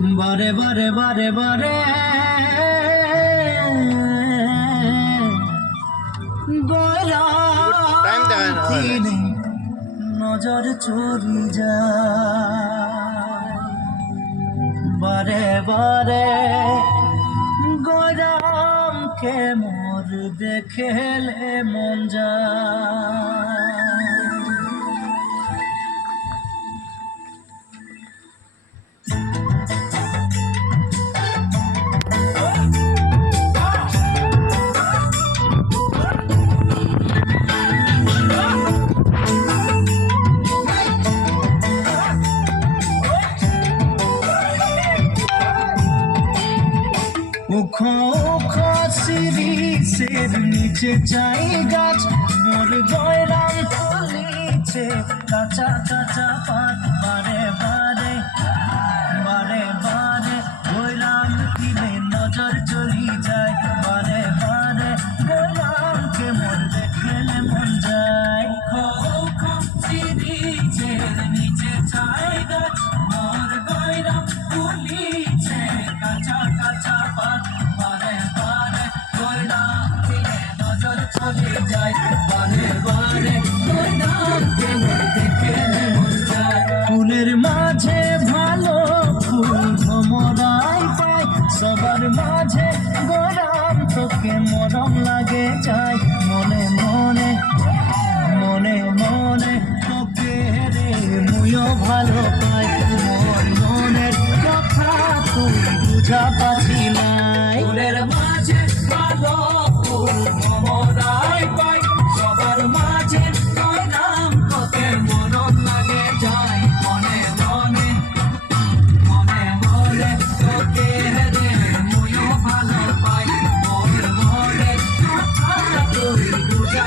বারে বারে বারে বারে গয়রাম নজর চুরি যায় বারে বারে গয়রামকে মোর দেখেলে মন যায়। উখো উখো শিরিষের নিচে চাই গাছ মোর গয়রাম তুলিছে কাঁচা কাঁচা পাত বারে বারে বারে বারে গয়রাম দিলে নজর চলি যায় বারে বারে গয়রামকে মোর দেখেলে মন যায়। উখো উখো শিরিষের নিচে চাই গাছ মোর গয়রাম তুলিছে কাঁচা কাঁচা পাত বারে বারে গয়রাম দিলে নজর চলে যায় বারে বারে গয়রামকে মোর দেখেলে মন যায়। ফুলের মাঝে ভালো ফুল ভ্রমরাই পায় সবার মাঝে গয়রাম তোকে মরম লাগে যায় মনে মনে মনে মনে তোকে রে মুইও ভালো পাই মোর মনের কথা তুই বুঝা পাচ্ছি নাই। ফুলের মাঝে ভালো ফুল ভ্রমরাই পাই সবার মাঝে গয়রাম তোকে মরম লাগে যায় মনে মনে মনে মনে তোকে রে মুইও ভালো পাই মোর মনের কথা তুই বুঝা